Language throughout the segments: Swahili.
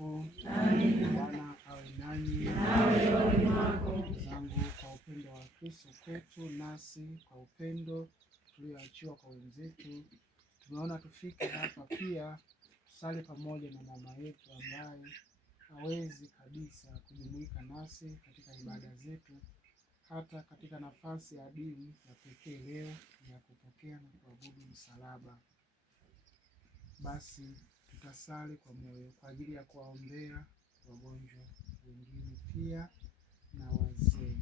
Mtakatifu. Bwana awe nanyi. Zangu, kwa upendo wa Kristo kwetu, nasi kwa upendo tulioachiwa kwa wenzetu, tumeona tufike hapa pia tusali pamoja na mama yetu ambaye hawezi kabisa kujumuika nasi katika ibada zetu, hata katika nafasi ya dini ya pekee leo ya kupokea na kuabudu msalaba. Basi tutasali kwa moyo kwa ajili ya kuwaombea wagonjwa wengine pia na wazee.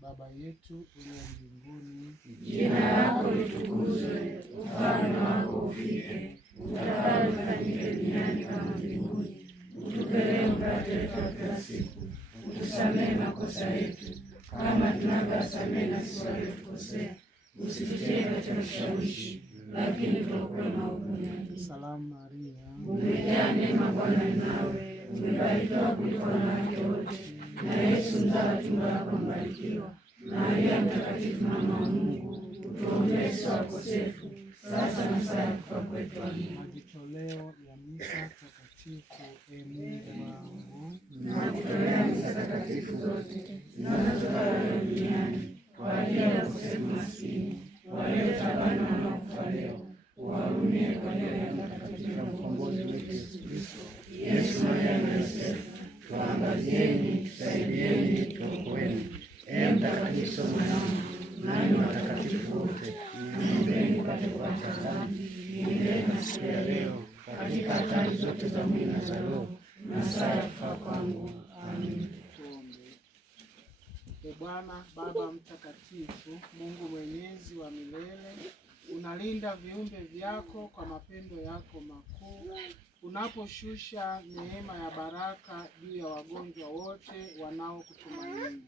Baba yetu uliye mbinguni, jina lako litukuzwe, ufalme wako ufike, utakalo lifanyike duniani kama mbinguni. Utupe leo mkate wetu wa kila siku, utusamehe makosa yetu kama tunavyowasamehe na sisi waliotukosea, usitutie katika kishawishi, lakini tuokoe maovuni. Salamu Maria, umejaa neema, Bwana ni nawe, umebarikiwa kuliko wanawake wote, na Yesu mzao wa tumbo lako mbarikiwa. Maria Mtakatifu, mama wa Mungu, utuombee sisi wakosefu, sasa na saa ya kufa kwetu. Amina. Majitoleo ya misa takatifu. Mungu wangu, nakutolea misa takatifu zote zinazotolewa duniani kwa ajili ya wakosefu maskini, waliotabana na wanaokufa leo, uwahurumie kwa ajili ya mtakatifu na mkombozi wetu Yesu Kristo. Yesu, Maria na Yosefu, tuangazieni, tusaidieni, tuokoeni. Mtakatifu mwanangu, nani watakatifu wote, niombeni nipate kuacha dhambi, niende na siku ya leo katika hatari zote za mwili na za roho, na saa ya kufa kwangu. Amin. Bwana Baba mtakatifu, Mungu mwenyezi wa milele, unalinda viumbe vyako kwa mapendo yako makuu, unaposhusha neema ya baraka juu ya wagonjwa wote wanaokutumaini.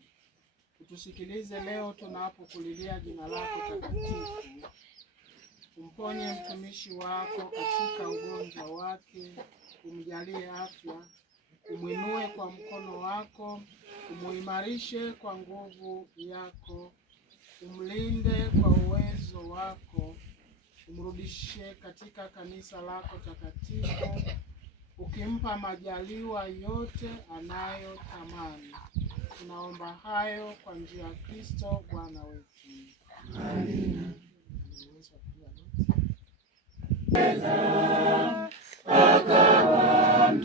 Utusikilize leo tunapokulilia jina lako takatifu. Umponye mtumishi wako katika ugonjwa wake, umjalie afya, umwinue kwa mkono wako, umuimarishe kwa nguvu yako, umlinde kwa uwezo wako, umrudishe katika kanisa lako takatifu, ukimpa majaliwa yote anayotamani. Tunaomba hayo kwa njia ya Kristo Bwana wetu. Amina.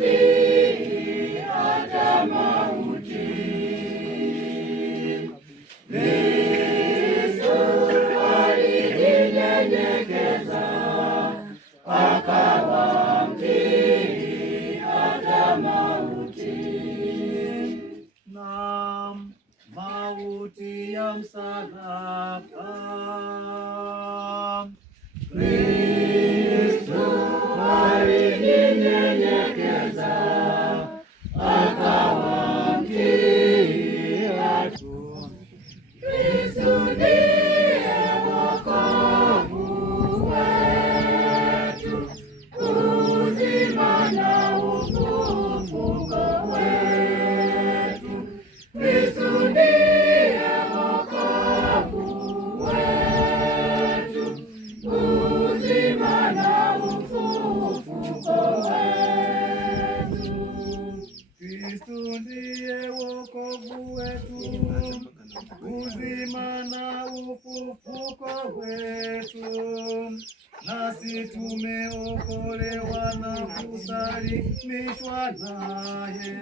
Akawamtii hata mauti. Kristo alijinyenyekeza, akawamtii hata mauti. Naam, mauti ya msalaba. Kristo alijinyenyekeza, akawamtii hata. Kristo ndiye wokovu wetu, uzima na ufufuko wetu. Kristo ndiye wokovu wetu, uzima na ufufuko wetu. Kristo ndiye wokovu wetu, uzima na ufufuko wetu, nasi tumeokolewa na kusalimishwa naye.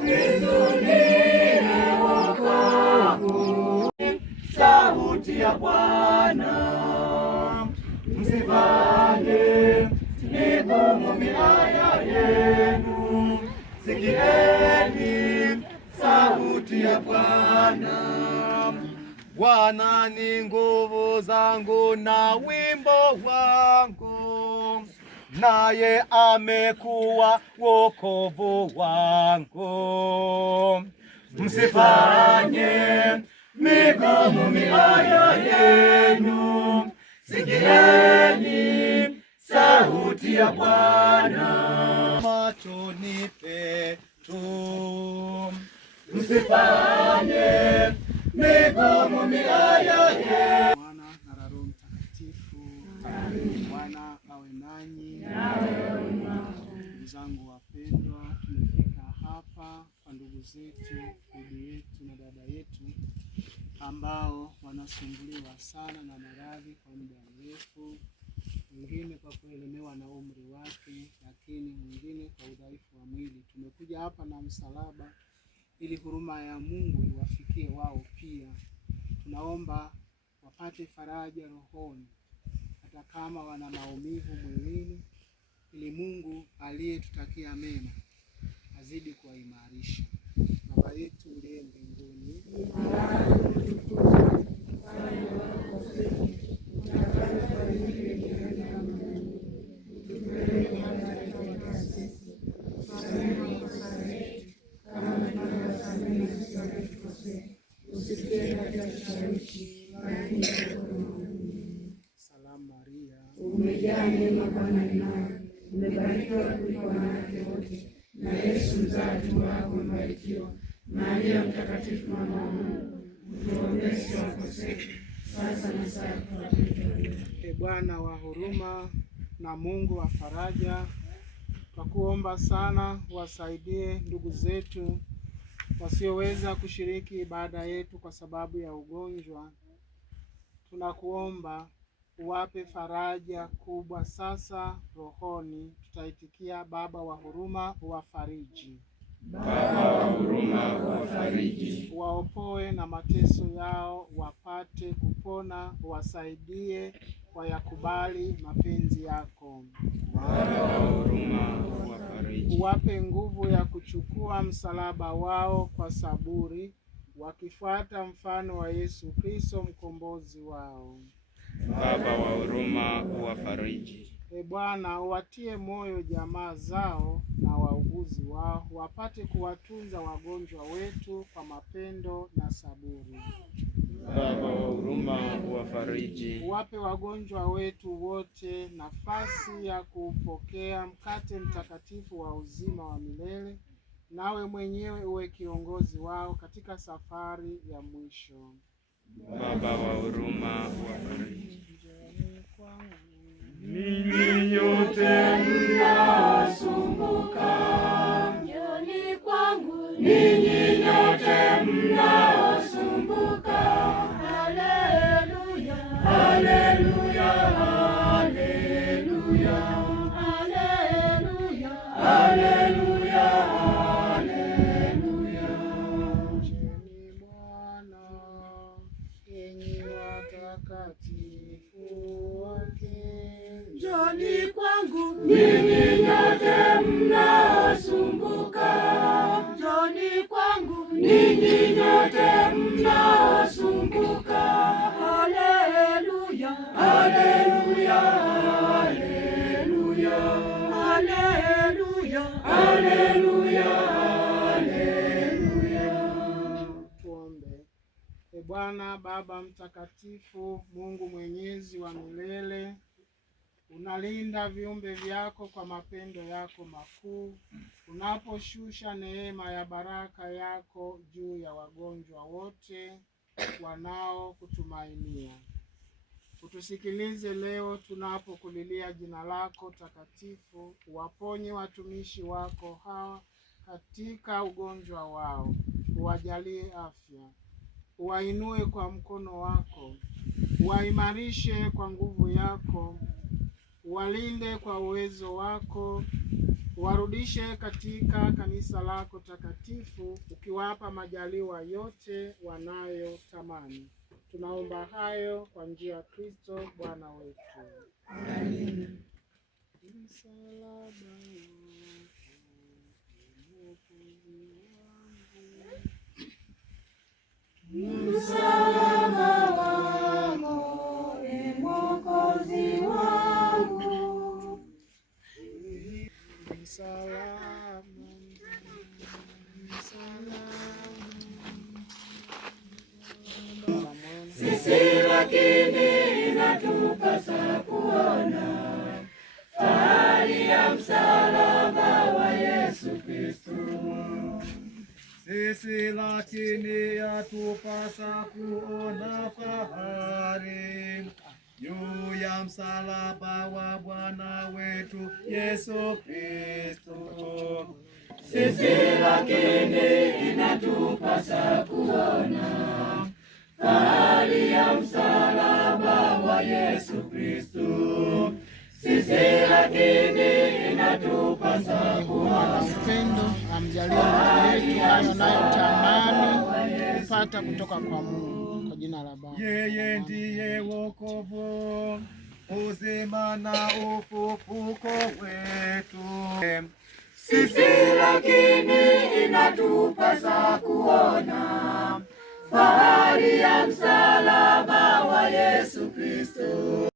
Kristo ndiye wokovu. Sauti ya Bwana, msifanye migumu mioyo yenu, sikieni sauti ya Bwana. Bwana ni nguvu zangu na wimbo wangu, naye amekuwa wokovu wangu. Msifanye migumu mioyo yenu, sikieni sauti ya Bwana. Machoni petu msifanye migumu mioyo yenu. Bwana na Roho Mtakatifu. Bwana awe nanyi. Ndugu zangu yetu, bibi yetu na dada yetu ambao wanasumbuliwa sana na maradhi kwa muda mrefu, mwingine kwa kuelemewa na umri wake, lakini mwingine kwa udhaifu wa mwili. Tumekuja hapa na msalaba ili huruma ya Mungu iwafikie wao pia. Tunaomba wapate faraja rohoni hata kama wana maumivu mwilini, ili Mungu aliyetutakia mema azidi kuwaimarisha. Baba yetu uliye mbinguni, Salamu Maria, umejaa neema, Bwana ni nawe, umebarikiwa kuliko wanawake wote, na Yesu mzao tumbo lako umebarikiwa. Maria Mtakatifu, mama wa Mungu, utuombee sisi wakosefu, sasa na saa ya kufa kwetu. Ee Bwana wa huruma na Mungu wa faraja, twakuomba sana wasaidie ndugu zetu wasioweza kushiriki ibada yetu kwa sababu ya ugonjwa. Tunakuomba uwape faraja kubwa sasa rohoni. Tutaitikia: Baba wa huruma, uwafariji. Baba wa huruma, uwafariji. Waopoe na mateso yao wapate kupona, wasaidie wayakubali mapenzi yako. Baba wa huruma, uwafariji. Uwape nguvu ya kuchukua msalaba wao kwa saburi, wakifuata mfano wa Yesu Kristo mkombozi wao. Baba wa huruma, uwafariji. Ee Bwana, uwatie moyo jamaa zao na wauguzi wao, wapate kuwatunza wagonjwa wetu kwa mapendo na saburi. Baba wa huruma, uwafariji. Uwape wagonjwa wetu wote nafasi ya kupokea mkate mtakatifu wa uzima wa milele, nawe mwenyewe uwe kiongozi wao katika safari ya mwisho. Baba wa huruma, uwafariji. Ninyi nyote mnaosumbuka, Njooni kwangu, ninyi nyote mnaosumbuka. haleluya, Haleluya, haleluya, haleluya, haleluya, haleluya. Mcheni Bwana, enyi watakatifu wake. njooni kwangu, Ninyi nyote mnaosumbuka, njooni kwangu, ninyi nyote mnaosumbuka. haleluya, Haleluya, haleluya, haleluya, haleluya, haleluya. Tuombe. Ee Bwana Baba mtakatifu, Mungu mwenyezi wa milele, unalinda viumbe vyako kwa mapendo yako makuu, unaposhusha neema ya baraka yako juu ya wagonjwa wote wanaokutumainia. Utusikilize leo tunapokulilia jina lako takatifu, uwaponye watumishi wako hawa katika ugonjwa wao, uwajalie afya, uwainue kwa mkono wako, uwaimarishe kwa nguvu yako, uwalinde kwa uwezo wako, uwarudishe katika kanisa lako takatifu, ukiwapa majaliwa yote wanayotamani. Tunaomba hayo kwa njia ya Kristo Bwana wetu. Amina. Msalaba Msalaba wako, e Mwokozi wangu, msalaba, Sisi lakini inatupasa kuona fahari ya msalaba wa Yesu Kristo. Sisi lakini yatupasa kuona fahari juu ya msalaba wa Bwana wetu Yesu Kristo. sisi lakini inatupasa kuona fahari ya msalaba wa Yesu Kristo. Sisi lakini inatupasa kuona upendo, amjalie Baba yetu hayo nayotamani kupata kutoka kwa Mungu. Kwa jina la Baba. Yeye ndiye wokovu, uzima na ufufuko wetu. Sisi lakini inatupasa kuona fahari ya msalaba wa Yesu Kristo.